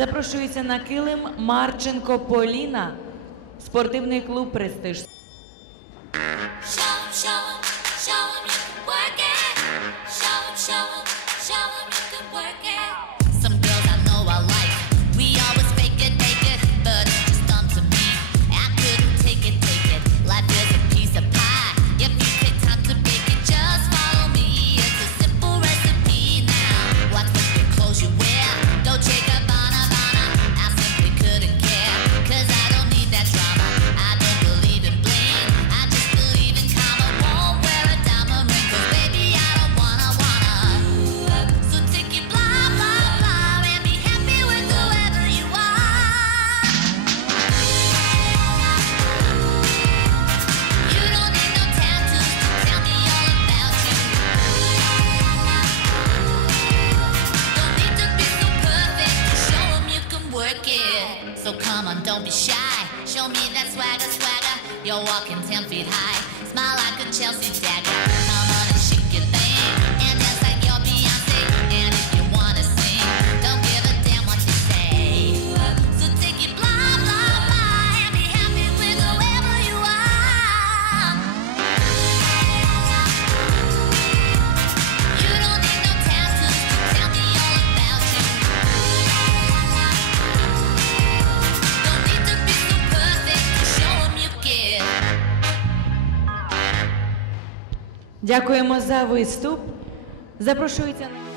Запрошується на килим Марченко Поліна, спортивний клуб Престиж. Show them you can work it. So come on, don't be shy. Show me that swagger, swagger. You're walking ten feet high. Smile like a Chelsea dagger. Дякуємо за виступ. Запрошується на.